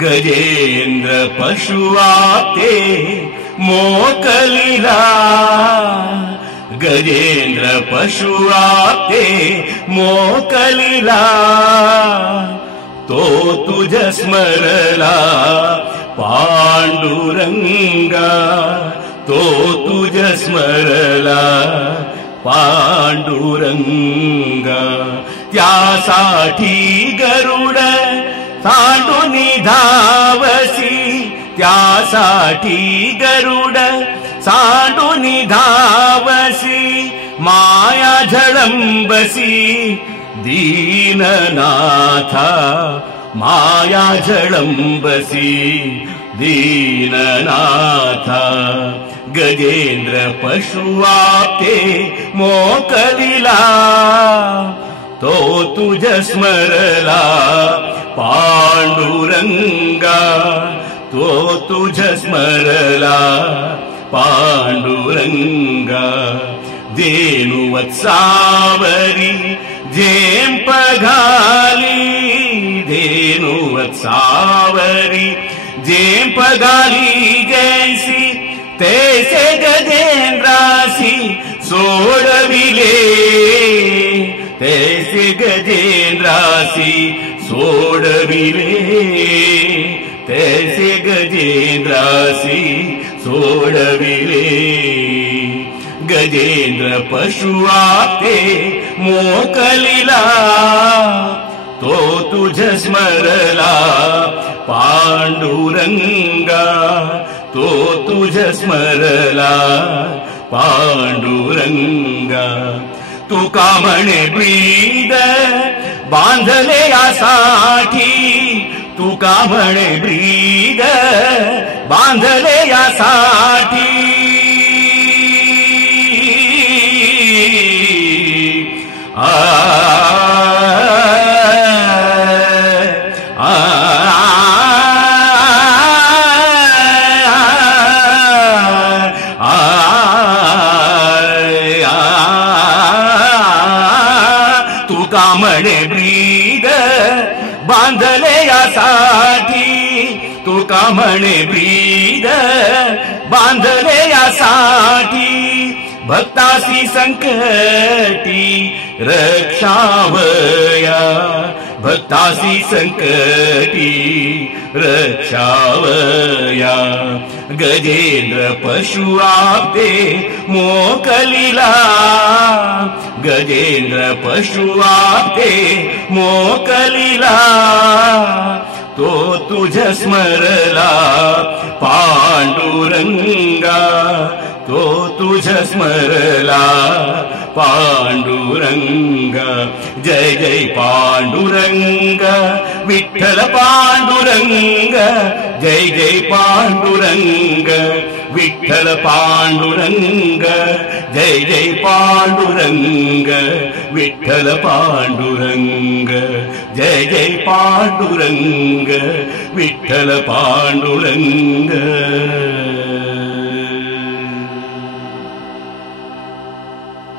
गजेंद्र पशुआते मोकलिला, गजेंद्र पशुआते मोकलिला, तो तुझ स्मरला पांडुरंगा, तो तुझ स्मरला पांडुरंगा. त्यासाठी गरुड सांडूनी धावसी, त्यासाठी गरुड सांडूनी धावसी, माया झळंबसी दीननाथा, माया झळंबसी दीननाथा. गजेंद्र पशुआते मोकलिला, तो तुझ स्मरला पांडुरंगा, तो तुझ स्मरला पांडुरंगा. धेनुवत्सावरी झेंप घाली, धेनुवत्सावरी झेंप घाली, जैसी तैसे गजेंद्रासी सोडविले, तैसे गजेंद्रासी सोडविले, तैसे गजेंद्रासी सोडविले. गजेंद्र पशुआते मोकलिला, तो तुझ स्मरला पांडुरंगा, तो तुझ स्मरला पांडुरंगा. तुका म्हणे ब्रीद बांधले यासाठी, तुका म्हणे ब्रीद बांधले यासाठी. तुका म्हणे ब्रीद बांधले यासाठी, तुका म्हणे ब्रीद बांधले यासाठी. भक्तासी संकटी रक्षावया, भक्तासी संकटी रक्षावया. गजेंद्र पशुआते मोकलिला, गजेंद्र पशुआते मोकलिला, तो तुझ स्मरला पांडुरंगा, तो तुझ स्मरला पांडुरंगा. जय जय पांडुरंग विठ्ठल पांडुरंग, जय जय पांडुरंग विठ्ठल पांडुरंग, जय जय पांडुरंग विठ्ठल पांडुरंग, जय जय पांडुरंग विठ्ठल पांडुरंग.